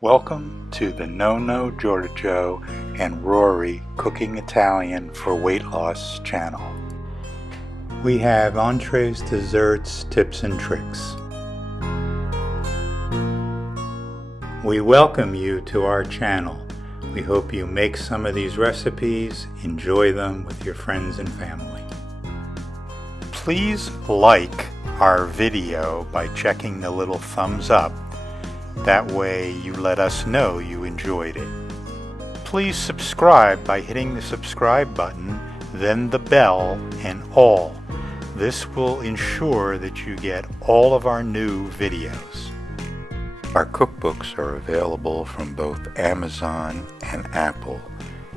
Welcome to the Nonno Giorgio and Rory Cooking Italian for Weight Loss channel. We have entrees, desserts, tips and tricks. We welcome you to our channel. We hope you make some of these recipes, enjoy them with your friends and family. Please like our video by checking the little thumbs up. That way you let us know you enjoyed it. Please subscribe by hitting the subscribe button, then the bell and all. This will ensure that you get all of our new videos. Our cookbooks are available from both Amazon and Apple,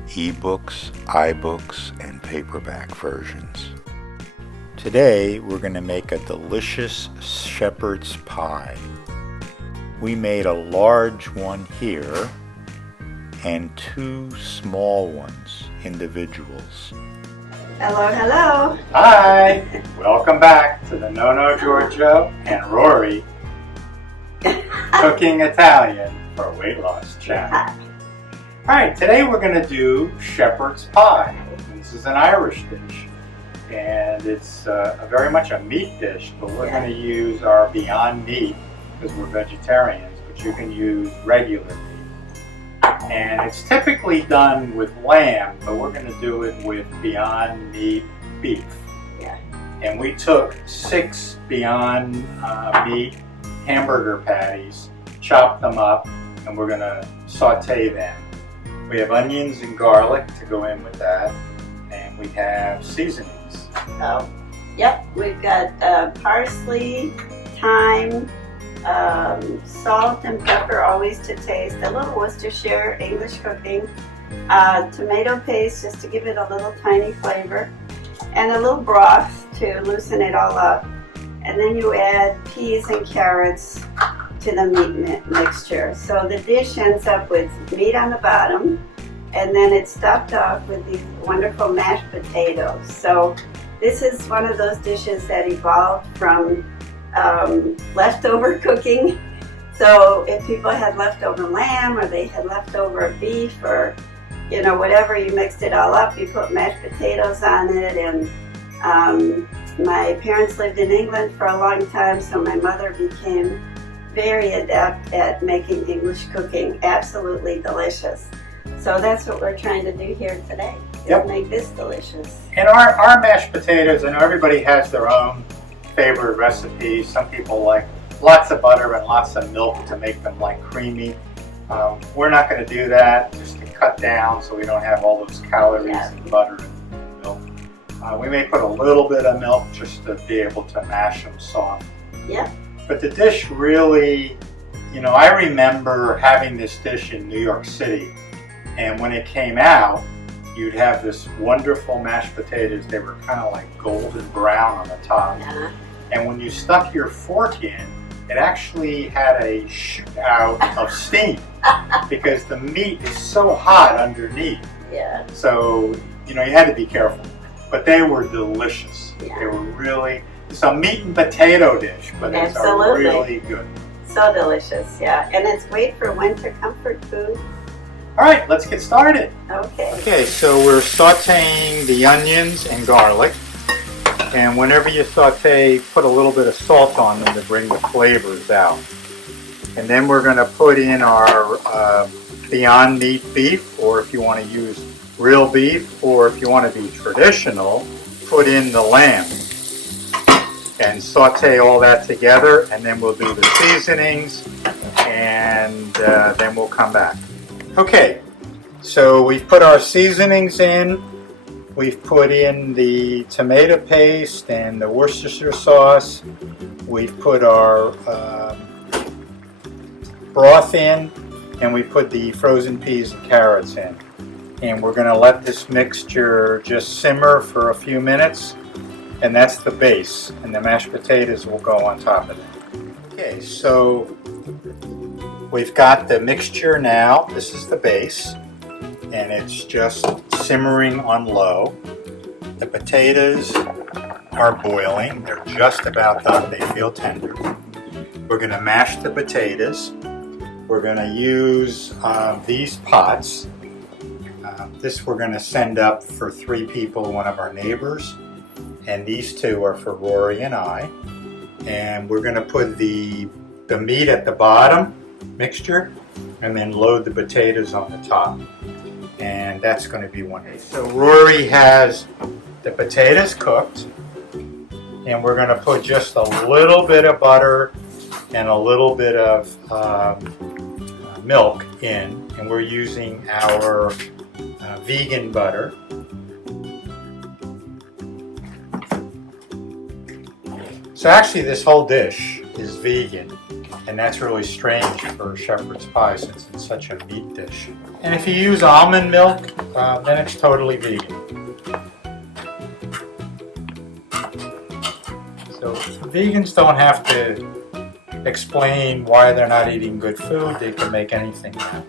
ebooks, iBooks, and paperback versions. Today we're going to make a delicious shepherd's pie. We made a large one here and two small ones, individuals. Hello, hello. Hi, welcome back to the Nonno Giorgio and Rory Cooking Italian for Weight Loss channel. Alright, today we're going to do shepherd's pie. This is an Irish dish and it's very much a meat dish, but we're going to use our Beyond Meat because we're vegetarians, but you can use regular meat. And it's typically done with lamb, but we're going to do it with Beyond Meat beef. Yeah. And we took 6 Beyond Meat hamburger patties, chopped them up, and we're going to saute them. We have onions and garlic to go in with that, and we have seasonings. So, yep, we've got parsley, thyme, salt and pepper always to taste, a little Worcestershire English cooking, tomato paste just to give it a little tiny flavor, and a little broth to loosen it all up. And then you add peas and carrots to the meat mixture. So the dish ends up with meat on the bottom, and then it's topped off with these wonderful mashed potatoes. So this is one of those dishes that evolved from leftover cooking. So if people had leftover lamb or they had leftover beef or whatever, you mixed it all up, you put mashed potatoes on it. And my parents lived in England for a long time, so my mother became very adept at making English cooking absolutely delicious. So that's what we're trying to do here today, is make this delicious. And our mashed potatoes, I know everybody has their own favorite recipes. Some people like lots of butter and lots of milk to make them like creamy. We're not going to do that, just to cut down so we don't have all those calories in butter and milk. We may put a little bit of milk just to be able to mash them soft. Yeah. But the dish really, I remember having this dish in New York City, and when it came out, you'd have this wonderful mashed potatoes. They were kind of like golden brown on the top. And when you stuck your fork in, it actually had a shoot out of steam because the meat is so hot underneath. Yeah. So, you had to be careful. But they were delicious. Yeah. They were really, it's a meat and potato dish, but it's really good. So delicious, yeah. And it's great for winter comfort food. All right, let's get started. Okay. Okay, so we're sauteing the onions and garlic. And whenever you saute, put a little bit of salt on them to bring the flavors out. And then we're going to put in our Beyond Meat beef, or if you want to use real beef, or if you want to be traditional, put in the lamb. And saute all that together, and then we'll do the seasonings, and then we'll come back. Okay, so we've put our seasonings in. We've put in the tomato paste and the Worcestershire sauce. We've put our broth in, and we put the frozen peas and carrots in. And we're going to let this mixture just simmer for a few minutes, and that's the base, and the mashed potatoes will go on top of it. Okay, so we've got the mixture now. This is the base, and it's just simmering on low. The potatoes are boiling. They're just about done. They feel tender. We're going to mash the potatoes. we're going to use these pots. This we're going to send up for 3 people, one of our neighbors, and these 2 are for Rory and I. And we're going to put the meat at the bottom, mixture, and then load the potatoes on the top. And that's going to be wonderful. So Rory has the potatoes cooked, and we're going to put just a little bit of butter and a little bit of milk in, and we're using our vegan butter. So actually this whole dish is vegan, and that's really strange for shepherd's pie since it's such a meat dish. And if you use almond milk, then it's totally vegan. So vegans don't have to explain why they're not eating good food. They can make anything now.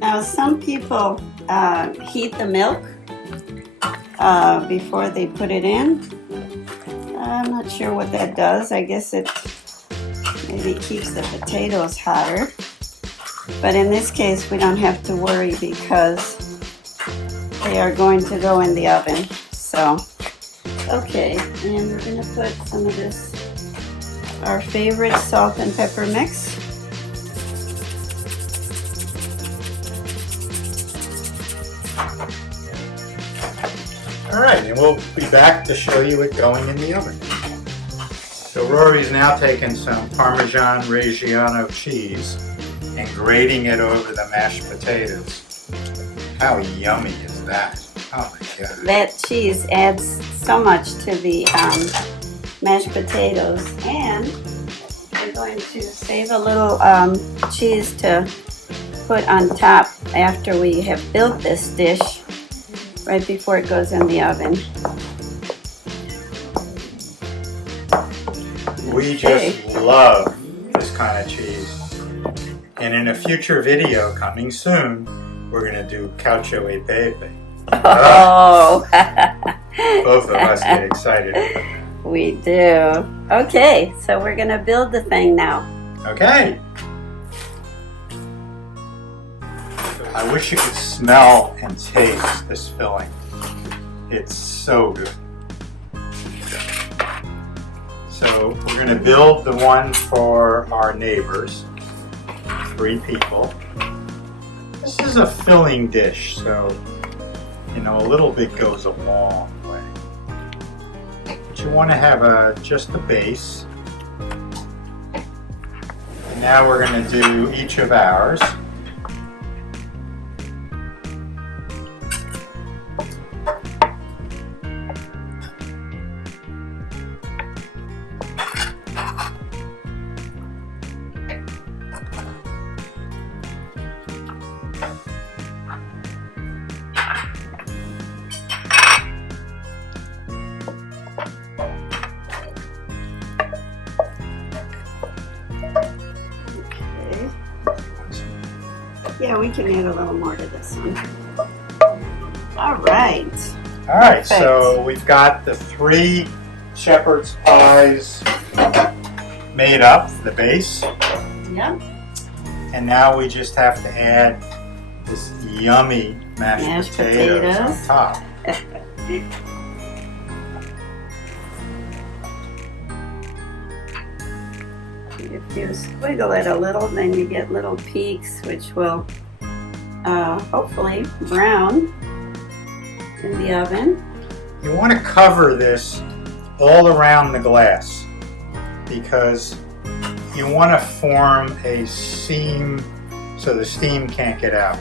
Now, some people heat the milk before they put it in. I'm not sure what that does. I guess it maybe keeps the potatoes hotter. But in this case, we don't have to worry because they are going to go in the oven. So, okay, and we're going to put some of this, our favorite salt and pepper mix. Alright, and we'll be back to show you it going in the oven. So Rory's now taking some Parmesan Reggiano cheese and grating it over the mashed potatoes. How yummy is that? Oh my God. That cheese adds so much to the mashed potatoes, and we're going to save a little cheese to put on top after we have built this dish, right before it goes in the oven. We just love this kind of cheese. And in a future video coming soon, we're going to do cacio e pepe. Oh! Both of us get excited. We do. Okay, so we're going to build the thing now. Okay. I wish you could smell and taste this filling. It's so good. So we're going to build the one for our neighbors, 3 people. This is a filling dish, so you know, a little bit goes a long way. But you want to have just a base. And now we're going to do each of ours. Yeah, we can add a little more to this one. All right. All right, Perfect. so we've got the 3 shepherd's pies made up, the base. Yep. And now we just have to add this yummy mashed potatoes on top. If you squiggle it a little, then you get little peaks, which will hopefully brown in the oven. You want to cover this all around the glass because you want to form a seam so the steam can't get out.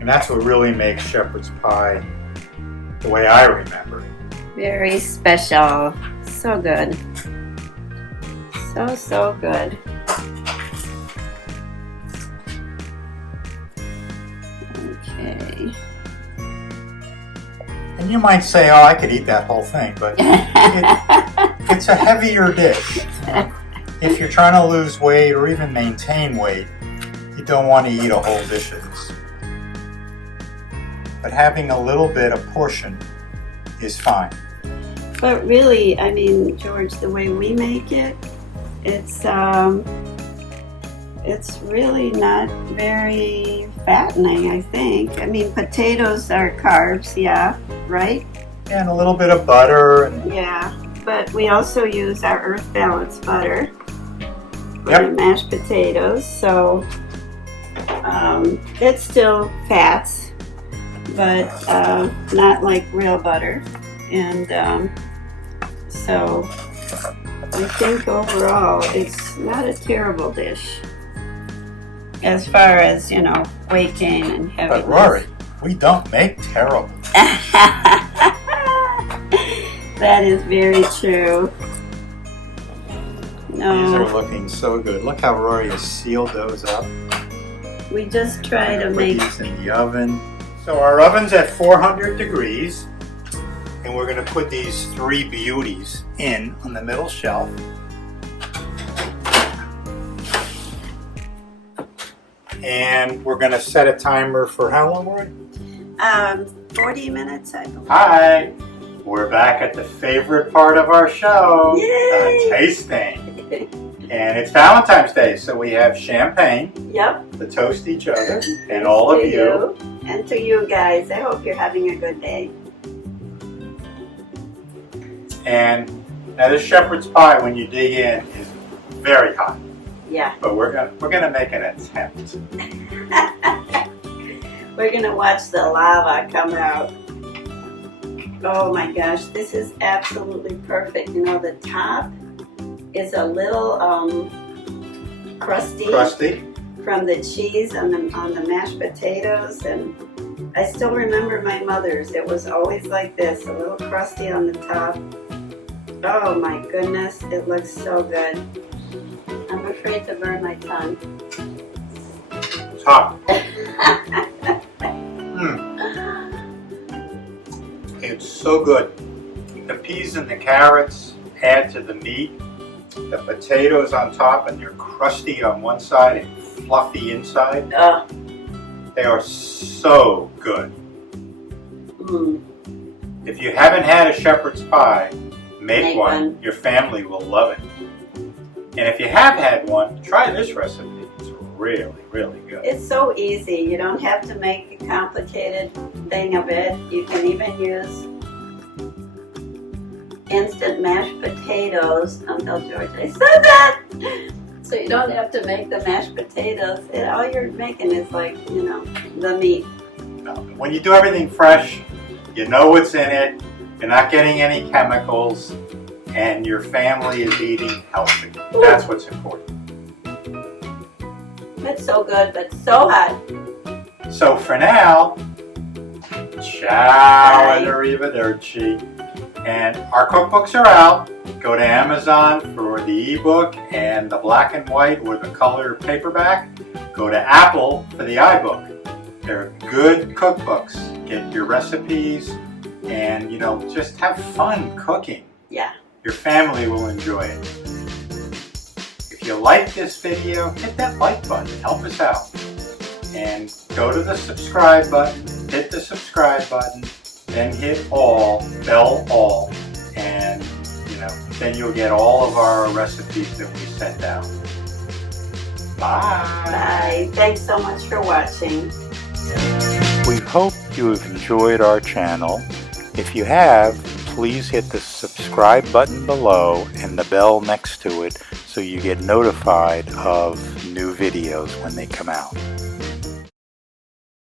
And that's what really makes shepherd's pie the way I remember it. Very special. So good. So good. Okay. And you might say, oh, I could eat that whole thing, but It's a heavier dish. If you're trying to lose weight or even maintain weight, you don't want to eat a whole dish of this. But having a little bit, a portion, is fine. But really, I mean, George, the way we make it, it's really not very fattening, I think. I mean, potatoes are carbs, yeah, right? And a little bit of butter. And Yeah, but we also use our Earth Balance butter for Yep. the mashed potatoes, so it's still fats, but not like real butter. And so I think overall it's not a terrible dish as far as, you know, weight gain and heaviness. But Rory, we don't make terrible. That is very true. These are No, looking so good. Look how Rory has sealed those up. we just try to Put make. these in the oven. So our oven's at 400 degrees, and we're going to put these three beauties in on the middle shelf. And we're going to set a timer for how long, Rory? 40 minutes, I believe. Hi! We're back at the favorite part of our show, Yay! the tasting. And it's Valentine's Day, so we have champagne Yep. to toast each other and all of To you. and to you guys. I hope you're having a good day. And now this shepherd's pie, when you dig in, is very hot. Yeah. But we're gonna make an attempt. We're gonna watch the lava come out. Oh my gosh, this is absolutely perfect. You know, the top is a little crusty from the cheese on the mashed potatoes, and I still remember my mother's. It was always like this, a little crusty on the top. Oh my goodness, it looks so good. I'm afraid to burn my tongue. It's hot. It's so good. The peas and the carrots add to the meat. The potatoes on top, and they're crusty on one side and fluffy inside. Oh. They are so good. Mm. If you haven't had a shepherd's pie, make one. one. Your family will love it. And if you have had one, try this recipe. It's really, really good. It's so easy. You don't have to make a complicated thing of it. You can even use instant mashed potatoes. Uncle George, I said that! So you don't have to make the mashed potatoes. All you're making is like, you know, the meat. When you do everything fresh, you know what's in it, you're not getting any chemicals, and your family is eating healthy. That's what's important. It's so good, but so hot. So for now, ciao and arrivederci. And our cookbooks are out. Go to Amazon for the ebook and the black and white or the color paperback. Go to Apple for the iBook. They're good cookbooks. Get your recipes and, you know, just have fun cooking. Yeah. Your family will enjoy it. If you like this video, hit that like button. Help us out. And go to the subscribe button. Hit the subscribe button. Then hit bell all. And, you know, then you'll get all of our recipes that we send out. Bye. Bye. Thanks so much for watching. We hope you have enjoyed our channel. If you have, please hit the subscribe button below and the bell next to it so you get notified of new videos when they come out.